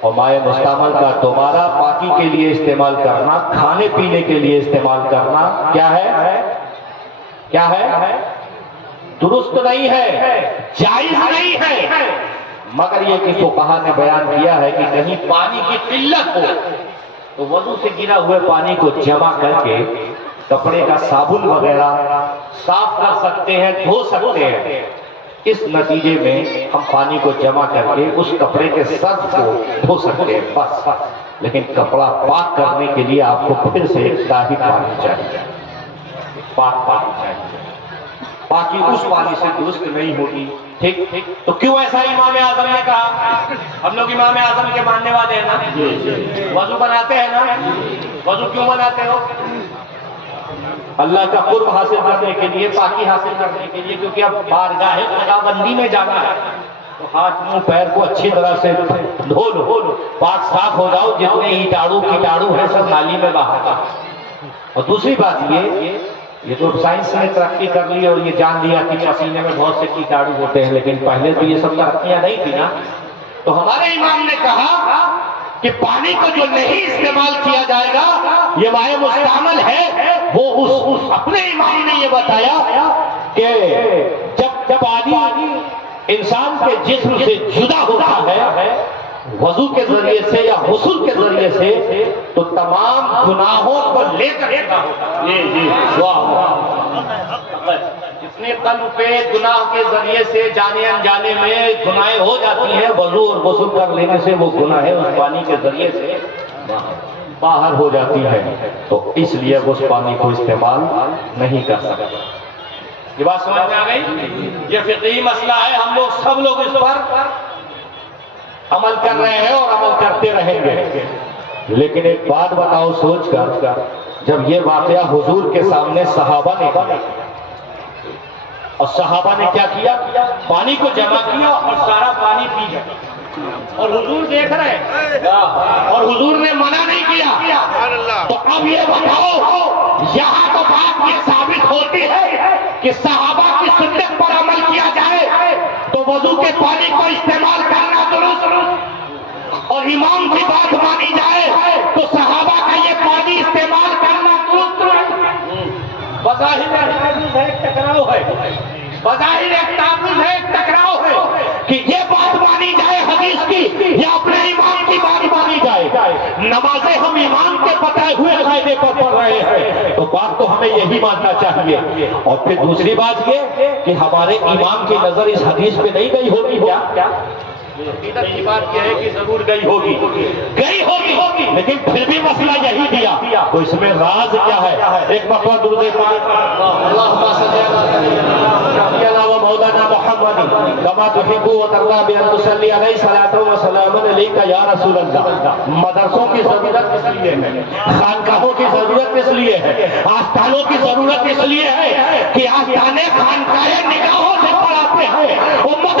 اور مائع مستعمل کا دوبارہ پاکی کے لیے استعمال کرنا، کھانے پینے کے لیے استعمال کرنا کیا ہے؟ کیا ہے؟ درست نہیں ہے، جائز نہیں ہے۔ مگر یہ کہ فقہا نے بیان کیا ہے کہ کہیں پانی کی قلت ہو تو وضو سے گرا ہوئے پانی کو جمع کر کے کپڑے کا صابن وغیرہ صاف کر سکتے ہیں، دھو سکتے ہیں۔ اس نتیجے میں ہم پانی کو جمع کر کے اس کپڑے کے سطح کو دھو سکتے ہیں بس، لیکن کپڑا پاک کرنے کے لیے آپ کو پھر سے طاہر پانی چاہیے، پاک پانی چاہیے، باقی اس پانی سے درست نہیں ہوگی۔ ٹھیک، تو کیوں ایسا امام اعظم نے کہا؟ ہم لوگ امام اعظم کے ماننے والے ہیں نا، وضو بناتے ہیں نا، وضو کیوں بناتے ہو؟ اللہ کا قرب حاصل کرنے کے لیے، پاکی حاصل کرنے کے لیے، کیونکہ اب بارگاہ خدا بندی میں جانا ہے تو ہاتھ منہ پیر کو اچھی طرح سے دھو لو، پاک صاف ہو جاؤ، جتنے کیٹاڑو ہے سب نالی میں بہا۔ اور دوسری بات یہ تو سائنس نے ترقی کر لی اور یہ جان لیا کہ پسینے میں بہت سے کیٹاڑو ہوتے ہیں، لیکن پہلے تو یہ سب ترقیاں نہیں تھی نا۔ تو ہمارے امام نے کہا کہ پانی کو جو نہیں استعمال کیا جائے گا، یہ مائع مستعمل ہے۔ وہ اپنے امام نے یہ بتایا کہ جب پانی انسان کے جسم سے جدا ہوتا ہے وضو کے ذریعے سے یا غسل کے ذریعے سے، تو تمام گناہوں کو لے کر جدا ہوتا ہے۔ جتنے قلب پہ گناہ کے ذریعے سے جانے انجانے میں گناہیں ہو جاتی ہیں، وضو اور غسل کر لینے سے وہ گناہیں اس پانی کے ذریعے سے باہر ہو جاتی ہے، تو اس لیے اس پانی کو استعمال نہیں کر سکتے۔ یہ بات سمجھ میں آ گئی؟ یہ فقہی مسئلہ ہے، ہم لوگ سب لوگ اس پر عمل کر رہے ہیں اور عمل کرتے رہیں گے۔ لیکن ایک بات بتاؤ سوچ کر، جب یہ واقعہ حضور کے سامنے صحابہ نے کیا، اور صحابہ نے کیا کیا؟ پانی کو جمع کیا اور سارا پانی پی گیا، اور حضور دیکھ رہے ہیں اور حضور نے منع نہیں کیا۔ تو اب یہ بتاؤ، یہاں تو بات یہ ثابت ہوتی ہے کہ صحابہ کی سنت پر عمل کیا جائے تو وضو کے پانی کو استعمال کرنا درست، اور امام کی بات مانی جائے تو صحابہ کا یہ پانی استعمال کرنا درست۔ بظاہر ایک ٹکراؤ ہے، بظاہر ایک تعارض ہے، ایک ٹکراؤ ہے کہ یہ بات مانی جائے حدیث کی یا اپنے امام کی بات مانی جائے۔ نمازیں ہم امام کے بتائے ہوئے قاعدے پر پڑھ رہے ہیں تو بات تو ہمیں یہی ماننا چاہیے۔ اور پھر دوسری بات یہ کہ ہمارے امام کی نظر اس حدیث پہ نہیں گئی ہوگی کیا؟ عقیدت کی بات یہ ہے کہ ضرور گئی ہوگی، لیکن پھر بھی مسئلہ یہی دیا، تو اس میں راز کیا ہے؟ ایک مرتبہ درود پاک اللہم صلی علی علیہ مولانا محمد کما تحب و ترضی بان تصلی علیہ صلاۃ و سلام علیک یا رسول اللہ۔ مدرسوں کی ضرورت اس لیے ہے، خانقاہوں کی ضرورت اس لیے ہے، آستانوں کی ضرورت اس لیے ہے کہ آستانے خانقاہیں نگاہوں سے پڑھاتے ہیں، امت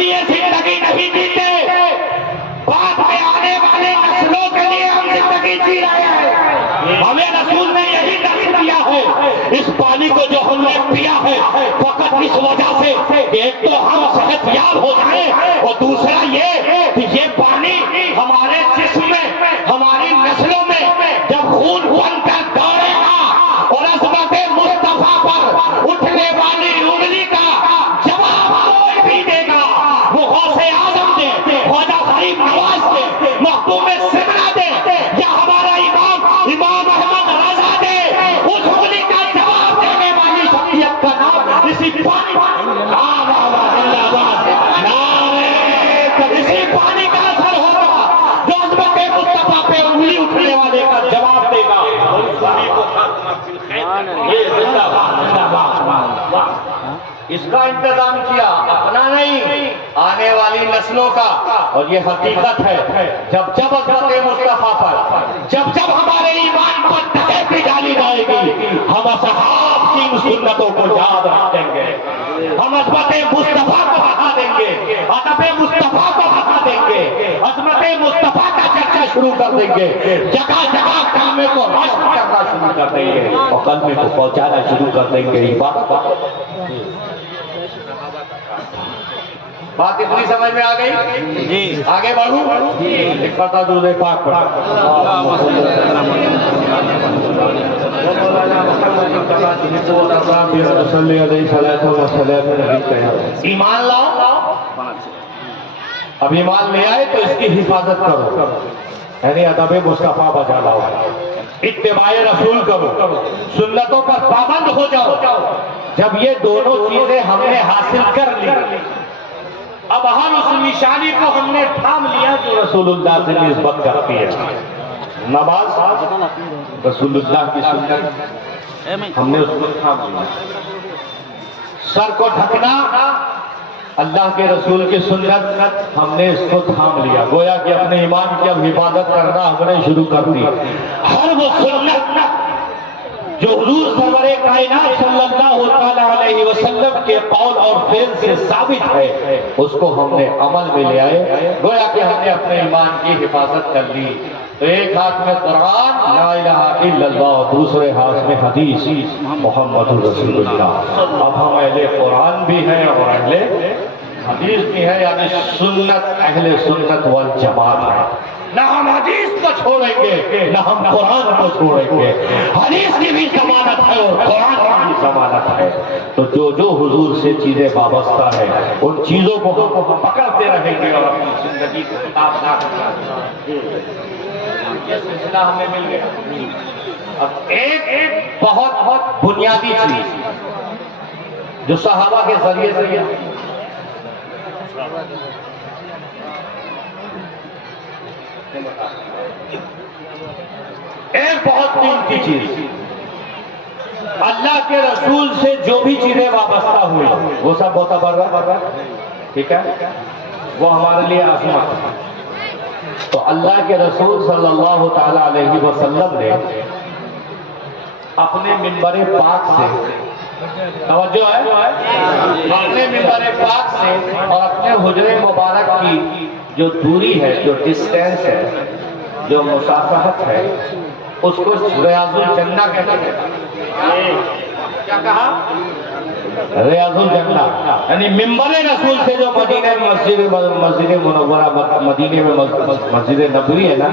لیے زندگی نہیں جیتے، بعد میں آنے والے نسلوں کے لیے ہم زندگی جی رہے ہیں۔ ہمیں رسول نے یہی درس دیا ہے۔ اس پانی کو جو ہم نے پیا ہے فقط اس وجہ سے کہ ایک تو ہم صحت یاب ہو جائیں، اور دوسرا یہ کہ یہ پانی ہمارے جسم میں، ہماری نسلوں میں جب خون بن کر دوڑے گا اور عظمت مصطفیٰ پر اٹھنے والی انگلی کا جواب کوئی بھی دے گا، وہ غوث اعظم دے، خواجہ غریب نواز دے، محبوب سمرہ دے، یا ہمارا امام احمد رضا دے، اس انگلی کا جواب دینے والی شخصیت کا نام اسی پانی، اسی پانی کا اثر ہوگا جو عظمت مصطفیٰ پہ انگلی اٹھنے والے کا جواب دے گا۔ یہ زندہ باد، اس کا انتظام کیا، اپنا نہیں، آنے والی نسلوں کا۔ اور یہ حقیقت ہے، جب جب عظمت مصطفیٰ پر، جب جب ہمارے ایمان پر ڈھکے پہ ڈالی جائے گی، ہم اصحاب کی سنتوں کو یاد رکھیں گے، ہم عظمت مصطفیٰ کو بڑھا دیں گے، ادب مصطفیٰ کو بڑھا دیں گے، عظمت مصطفیٰ کا چرچا شروع کر دیں گے، جگہ جگہ کلمے کو روشن کرنا شروع کر دیں گے اور کلمے کو پہنچانا شروع کر دیں گے۔ بات اتنی سمجھ میں آ گئی؟ جی آگے بڑھوں؟ ایک پتا درود پاک پڑھا۔ ایمان لاؤ، اب ایمان لے آئے تو اس کی حفاظت کرو، یعنی ادب مصطفیٰ بجا لاؤ، اتباع رسول کرو، سنتوں پر پابند ہو جاؤ۔ جب یہ دونوں چیزیں ہم نے حاصل کر لی، اب ہر اس نشانی کو ہم نے تھام لیا جو رسول اللہ سے نسبت کرتی ہے۔ نماز رسول اللہ کی سنت، ہم نے اس کو تھام لیا۔ سر کو ڈھکنا اللہ کے رسول کی سنت، ہم نے اس کو تھام لیا، گویا کہ اپنے ایمان کی اب حفاظت کرنا ہم نے شروع کر دی۔ ہر وہ سنت جو حضور سرور کائنات صلی اللہ علیہ وسلم کے قول اور فعل سے ثابت ہے، اس کو ہم نے عمل میں لے آئے، گویا کہ ہم نے اپنے ایمان کی حفاظت کر لی۔ تو ایک ہاتھ میں قرآن لا الہ الا اللہ، دوسرے ہاتھ میں حدیث محمد رسول اللہ۔ اب ہم اہل قرآن بھی ہیں اور اہل حدیث بھی ہے، یعنی سنت، اہل سنت والجماعت ہے۔ نہ ہم حدیث کو چھوڑیں گے، نہ ہم قرآن کو چھوڑیں گے۔ حدیث کی بھی ضمانت ہے اور قرآن کی بھی ضمانت ہے۔ تو جو حضور سے چیزیں وابستہ ہے ان چیزوں کو ہم پکڑتے رہیں گے اور اپنی زندگی کو خطاب نہ کریں۔ یہ سلسلہ ہمیں مل گیا۔ اب ایک بہت بنیادی چیز جو صحابہ کے ذریعے سے ایک بہت قیمتی چیز، اللہ کے رسول سے جو بھی چیزیں وابستہ ہوئی وہ سب معتبر ہے، ٹھیک ہے، وہ ہمارے لیے عظمت۔ تو اللہ کے رسول صلی اللہ تعالی علیہ وسلم نے اپنے منبر پاک سے، توجہ ہے، اپنے منبر پاک سے اور اپنے حجرے مبارک کی جو دوری ہے، جو ڈسٹینس ہے، جو مسافت ہے، اس کو ریاض الجنہ کہتے ہیں۔ کیا کہا؟ ریاض الجنہ، یعنی منبر رسول سے جو مدینہ مسجد منورہ، مدینے میں مسجد نبوی ہے نا،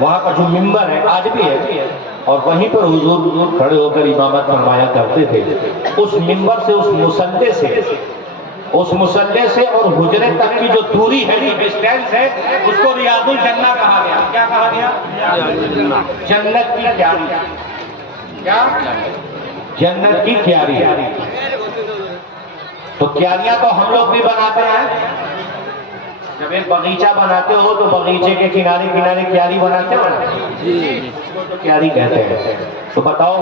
وہاں کا جو منبر ہے آج بھی ہے، اور وہیں پر حضور کھڑے ہو کر امامت فرمایا کرتے تھے۔ اس منبر سے، اس مصلی سے اور حجرے تک کی جو دوری ہے، جو ڈسٹینس ہے، اس کو ریاض الجنہ کہا گیا۔ کیا کہا گیا؟ جنت کی کیاری۔ کیا؟ جنت کی کیاری۔ تو کیاریاں تو ہم لوگ بھی بناتے ہیں۔ جب ایک باغیچہ بناتے ہو تو باغیچے کے کنارے کنارے کیاری بناتے ہو نا، تو کیاری کہتے ہیں۔ تو بتاؤ،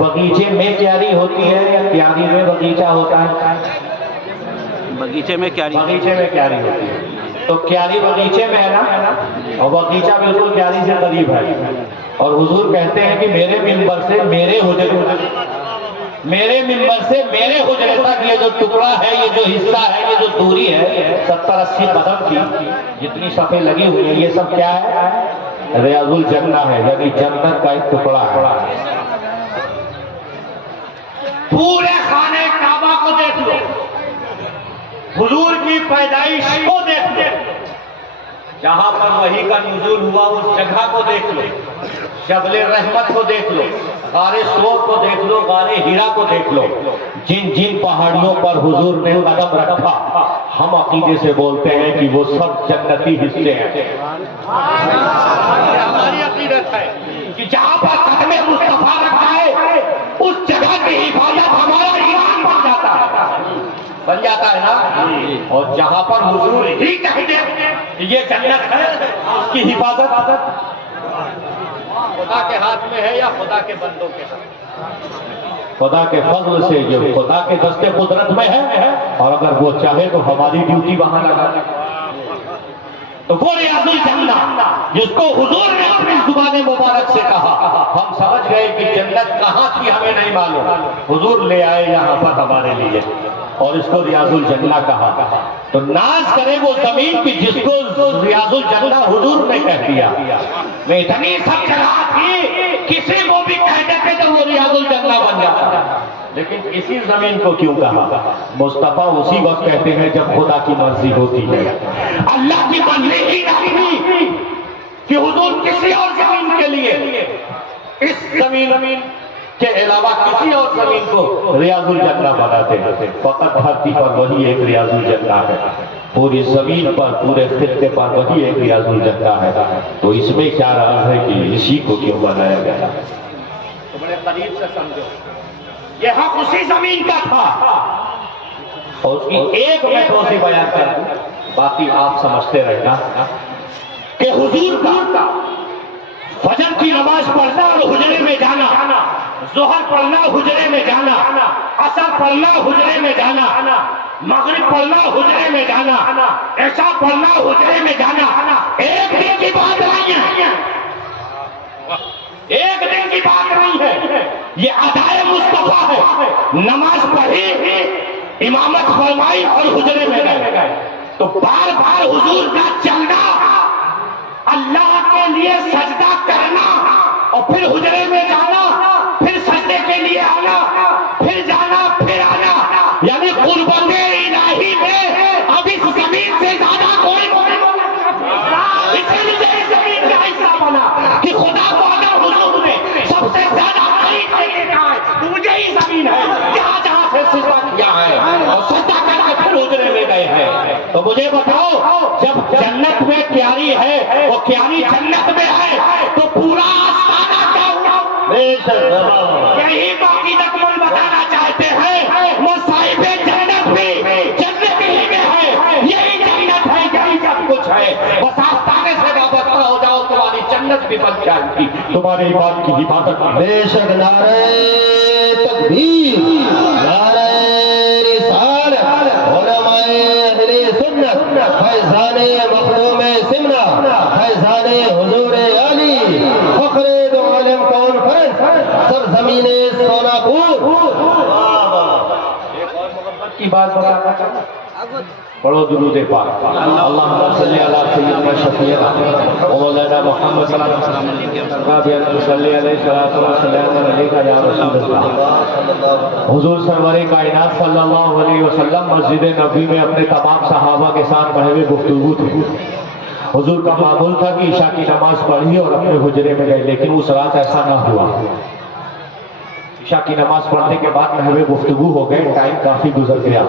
باغیچے میں کیاری ہوتی ہے یا کیاری میں باغیچہ ہوتا ہے؟ باغیچے میں کیاری ہوتی ہے۔ تو کیاری باغیچے میں ہے نا، اور باغیچہ بالکل کیاری سے قریب ہے، اور حضور کہتے ہیں کہ میرے منبر سے، میرے حجرے میرے ممبر سے میرے حجرے تک یہ جو ٹکڑا ہے، یہ جو حصہ ہے، یہ جو دوری ہے 70-80 قدم کی، جتنی صفیں لگی ہوئی ہیں، یہ سب کیا ہے؟ ریاض الجنہ ہے، یعنی جنت کا ایک ٹکڑا ہے۔ پورے خانے کعبہ کو دیکھ لو، حضور کی پیدائش کو دیکھ لو، جہاں پر وحی کا نزول ہوا اس جگہ کو دیکھ لو، جبل رحمت کو دیکھ لو، غار صور کو دیکھ لو، غار ہیرا کو دیکھ لو، جن جن پہاڑیوں پر حضور نے قدم رکھا، ہم عقیدے سے بولتے ہیں کہ وہ سب جنتی حصے ہیں۔ ہماری عقیدت ہے کہ جہاں پر قدم مصطفیٰ رکھا ہے اس جگہ کی حفاظت ہمارا ایمان بن جاتا ہے، بن جاتا ہے نا۔ اور جہاں پر حضور ہی کہہ دے کہ یہ جنت ہے، اس کی حفاظت خدا کے ہاتھ میں ہے یا خدا کے بندوں کے ہاتھ؟ خدا کے فضل سے، جو خدا کے دست قدرت میں ہے، اور اگر وہ چاہے تو ہماری ڈیوٹی وہاں لگا دے۔ تو وہ ریاض الجنہ جس کو حضور نے اپنی زبان مبارک سے کہا، ہم سمجھ گئے کہ جنت کہاں تھی ہمیں نہیں معلوم، حضور لے آئے یہاں پر ہمارے لیے، اور اس کو ریاض الجنہ کہا۔ تو ناز کرے وہ زمین کی جس کو ریاض الجنہ حضور نے کہہ دیا۔ میں اتنی سب جگہ تھی، کسی کو بھی کہہ دیتے تو وہ ریاض الجنہ بن جاتا، لیکن اسی زمین کو کیوں کہا؟ مصطفیٰ اسی وقت کہتے ہیں جب خدا کی مرضی ہوتی ہے۔ اللہ کی مرضی ہی نہیں تھی کہ حضور کسی اور زمین کے لیے اس زمین کے علاوہ کسی اور زمین کو ریاض الجنہ بناتے ہیں۔ فقط دھرتی پر وہی ایک ریاض الجنہ ہے، پوری زمین پر، پورے خطے پر وہی ایک ریاض الجنہ ہے۔ تو اس میں کیا راز ہے کہ اسی کو کیوں بنایا گیا؟ تو بڑے قریب سے سمجھو، یہ حق اسی زمین کا تھا، اور اس کی ایک میں توضیح بیان کر دوں، باقی آپ سمجھتے رہنا کہ حضور کا فجر کی نماز پڑھنا اور حجرے میں جانا، ظہر پڑھنا حجرے میں جانا، عصر پڑھنا حجرے میں جانا، مغرب پڑھنا حجرے میں جانا، عشاء پڑھنا حجرے میں جانا، ایک دن کی بات نہیں ہے، ایک دن کی بات نہیں ہے، یہ ادائے مصطفیٰ ہے۔ نماز پڑھی، امامت فرمائی اور حجرے میں گئے، تو بار بار حضور کا چلنا، اللہ کے لیے سجدہ کرنا، اور پھر حجرے میں جانا، پھر سجدے کے لیے آنا، پھر جانا، پھر آنا، یعنی قربت الہی میں اب اس زمین سے زیادہ کوئی اسی لیے زمین کا حصہ بنا کہ خدا کو اگر حضور نے سب سے زیادہ قریب سے دیکھا ہے تو مجھے ہی زمین ہے جہاں جہاں سے سجدہ کیا ہے اور سجدہ کر کے پھر حجرے میں گئے ہیں۔ تو مجھے بتاؤ، جب جنت میں کیاری ہے، وہ کیاری جنت میں ہے، تو پورا آستانہ کیا ہوا؟ یہی عقیدت مند بتانا چاہتے ہیں، وہ صاحب جنت بھی جنت ہی میں ہے، یہی جنت ہے، یہی سب کچھ ہے، بس آستانے سے وابستہ ہو جاؤ، تمہاری جنت بھی بن جائے گی، تمہاری بات کی حفاظت۔ بے شک نعرہ تکبیر، نعرہ رسالت، علماء اہل سنت، فیضان مخدوم سمنا، فیضان حضور علی، فخر دو عالم کانفرنس، سرزمین سولاپور۔ ایک اور محبت کی بات بتانا چاہتا ہوں، پڑھو درود پاک، اللہم صلی علی سیدنا شفیعنا مولانا محمد صلی اللہ علیہ وسلم، صلی علیہ وسلم علیکہ یا رسول اللہ۔ حضور سرور کائنات صلی اللہ علیہ وسلم مسجد نبوی میں اپنے تمام صحابہ کے ساتھ پڑھے ہوئے گفتگو تھی۔ حضور کا معمول تھا کہ عشاء کی نماز پڑھی اور اپنے حجرے میں گئے، لیکن اس رات ایسا نہ ہوا۔ عشاء کی نماز پڑھنے کے بعد محو گفتگو ہو گئے، ٹائم کافی گزر گیا،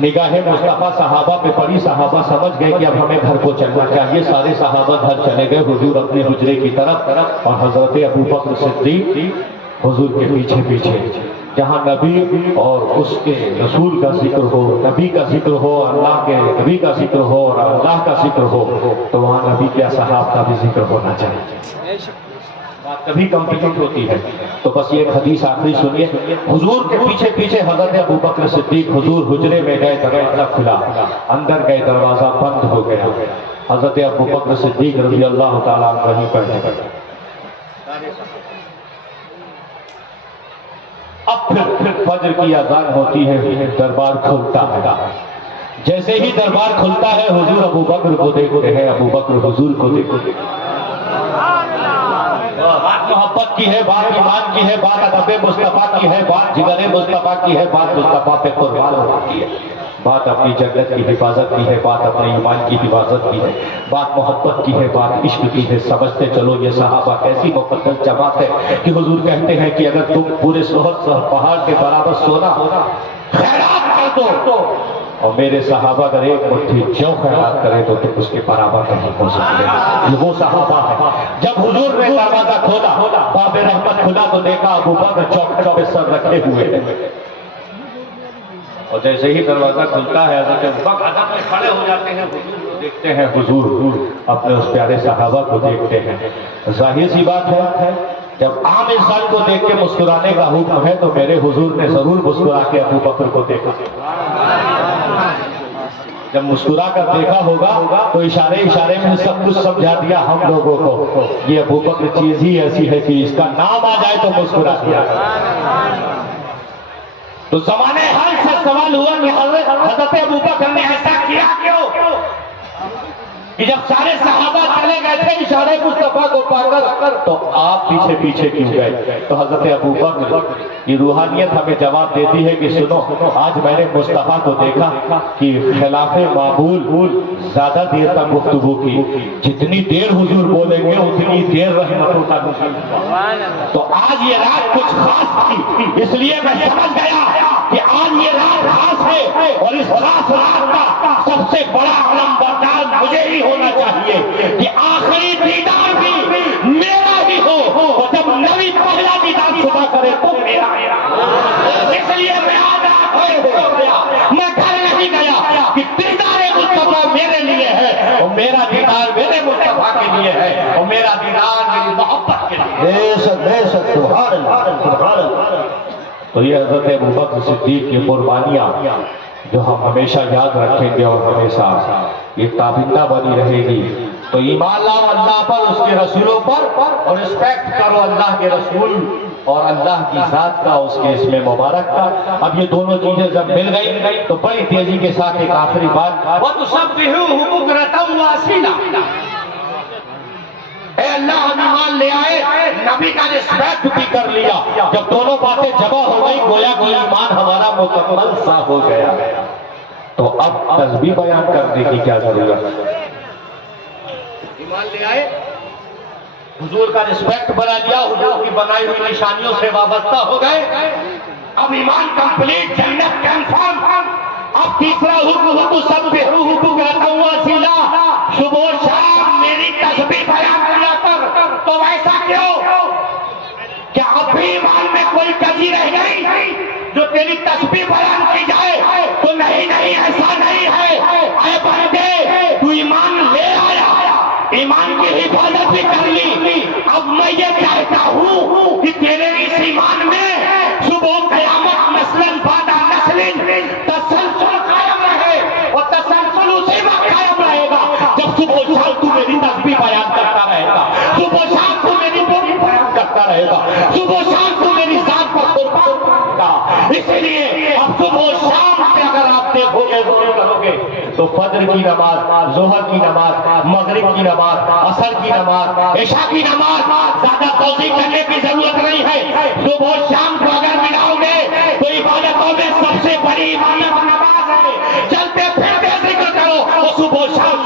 نگاہ مصطفیٰ صحابہ پہ پڑی، صحابہ سمجھ گئے کہ اب ہمیں گھر کو چلنا چاہیے، سارے صحابہ گھر چلے گئے، حضور اپنے حجرے کی طرف، اور حضرت ابوبکر صدیق حضور کے پیچھے پیچھے۔ جہاں نبی اور اس کے رسول کا ذکر ہو، نبی کا ذکر ہو، اللہ کے نبی کا ذکر ہو اور اللہ کا ذکر ہو، تو وہاں نبی کے اصحاب کا بھی ذکر ہونا چاہیے، بات کبھی کمپلیٹ ہوتی ہے۔ تو بس یہ حدیث آخری سنیے، حضور کے پیچھے پیچھے حضرت ابوبکر صدیق، حضور حجرے میں گئے، دروازہ کھلا، اندر گئے، دروازہ بند ہو گیا، حضرت ابوبکر صدیق رضی اللہ تعالیٰ عنہ وہیں بیٹھے گئے۔ اب پھر فجر کی اذان ہوتی ہے، دربار کھلتا ہے۔ جیسے ہی دربار کھلتا ہے حضور ابو بکر کو دیکھتے ہیں، ابو بکر حضور کو دیکھتے ہیں۔ بات محبت کی ہے، بات ایمان کی ہے، بات ادب مصطفیٰ کی ہے، بات جگر مصطفیٰ کی ہے، بات مصطفیٰ پہ قربان ہوتی ہے، بات اپنی جنت کی حفاظت کی ہے، بات اپنے ایمان کی حفاظت کی ہے، بات محبت کی ہے، بات عشق کی ہے۔ سمجھتے چلو یہ صحابہ ایسی مقدس جماعت ہے کہ حضور کہتے ہیں کہ اگر تم پورے سہر پہاڑ کے برابر سونا خیرات کر دو اور میرے صحابہ اگر ایک مٹھی جو خیرات کرے تو تم اس کے برابر نہیں ہو سکتے۔ یہ وہ صحابہ ہے۔ جب حضور نے دروازہ کھولا، باب رحمت کھلا تو دیکھا ابو بکر چوکھٹ پہ سر رکھے ہوئے ہیں، اور جیسے ہی دروازہ کھلتا ہے حضرت ابو بکر ادب میں کھڑے ہو جاتے ہیں، حضور کو دیکھتے ہیں، حضور اپنے اس پیارے صحابہ کو دیکھتے ہیں۔ ظاہر سی بات ہے جب عام انسان کو دیکھ کے مسکرانے کا حکم ہے تو میرے حضور نے ضرور مسکرا کے ابو بکر کو دیکھا۔ جب مسکرا کر دیکھا ہوگا تو اشارے میں سب کچھ سمجھا دیا ہم لوگوں کو، یہ ابو بکر چیز ہی ایسی ہے کہ اس کا نام آ جائے تو مسکرا دیا۔ تو زمانے حال سے سوال ہوا کہ حضرت ابو بکر نے ایسا کیا کیوں کہ جب سارے صحابہ چلے گئے تھے اشارے مصطفیٰ کو پا کر تو آپ پیچھے پیچھے کیوں گئے؟ تو حضرت ابو بکر کی روحانیت ہمیں جواب دیتی ہے کہ سنو، آج میں نے مصطفیٰ کو دیکھا کہ خلاف معمول زیادہ دیر تک گفتگو کی، جتنی دیر حضور بولیں گے اتنی دیر رحمتوں کا نزول ہوا۔ تو آج یہ رات کچھ خاص تھی، اس لیے میں سمجھ گیا کہ آج یہ رات خاص ہے اور اس خاص رات کا سب سے بڑا علم بردار مجھے ہی ہونا چاہیے کہ آخری دیدار بھی میرا ہی ہو، اور جب نبی پہلا دیدار صبح کرے تو میرا۔ اس لیے میں آج ہو گیا، میں گھر نہیں گیا کہ دیدار مصطفیٰ میرے لیے ہے اور میرا دیدار میرے مصطفیٰ کے لیے ہے اور میرا دیدار میری محبت کے لیے۔ بے شک سبحان اللہ سبحان اللہ۔ تو یہ حضرت ابوبکر صدیق کی قربانیاں جو ہم ہمیشہ یاد رکھیں گے اور ہمیشہ یہ تابندہ بنی رہے گی۔ تو ایمان لاؤ اللہ پر، اس کے رسولوں پر، اور رسپیکٹ کرو اللہ کے رسول اور اللہ کی ذات کا، اس کے اسم مبارک کا۔ اب یہ دونوں چیزیں جب مل گئی تو بڑی تیزی کے ساتھ ایک آخری بات، وَتُسَبِّحُوهُ بُكْرَةً وَأَصِيلًا، اے اللہ ہم ایمان لے آئے، نبی کا رسپیکٹ بھی کر لیا۔ جب دونوں باتیں جمع ہو گئی گویا کہ ایمان ہمارا مکمل صاف ہو گیا، تو اب تسبیح بیان کرنے کی کیا ضرورت ہے؟ ایمان لے آئے، حضور کا رسپیکٹ بنا لیا، حضور کی بنائی ہوئی نشانیوں سے وابستہ ہو گئے، اب ایمان کمپلیٹ، جنت کنفرم۔ اب تیسرا حکم سبحوہ بکرۃ وأصیلا، صبح و شام میری تسبیح بیان کیا کر۔ تو ایسا کیوں؟ کیا اب بھی ایمان میں کوئی کمی رہ گئی جو تیری تسبیح بیان کی جائے؟ تو نہیں، ایسا نہیں ہے۔ اے بندے، تو ایمان لے آیا، ایمان کی حفاظت بھی کر لی، اب میں یہ چاہتا ہوں کہ تیرے اس ایمان میں صبح قیامت نسل بعد نسل تسلسل قائم رہے، اور تسلسل اسی وقت قائم رہے گا جب صبح و شام تو میری تسبیح بیان کرتا رہے گا، صبح و شام تو میری بولی بیان کرتا رہے گا، صبح و شام تو میری ذات پر قربان کرے گا۔ اس لیے اب صبح و شام پہ اگر آپ دیکھو گے ضرور کرو گے تو فجر کی نماز، ظہر کی نماز، مغرب کی نماز، عصر کی نماز، عشاء کی نماز، زیادہ توضیح کرنے کی ضرورت نہیں ہے۔ صبح و شام کو اگر ملاؤ گے تو عبادتوں میں سب سے بڑی عبادت نماز ہے۔ چلتے پھرتے ذکر کرو اور صبح و شام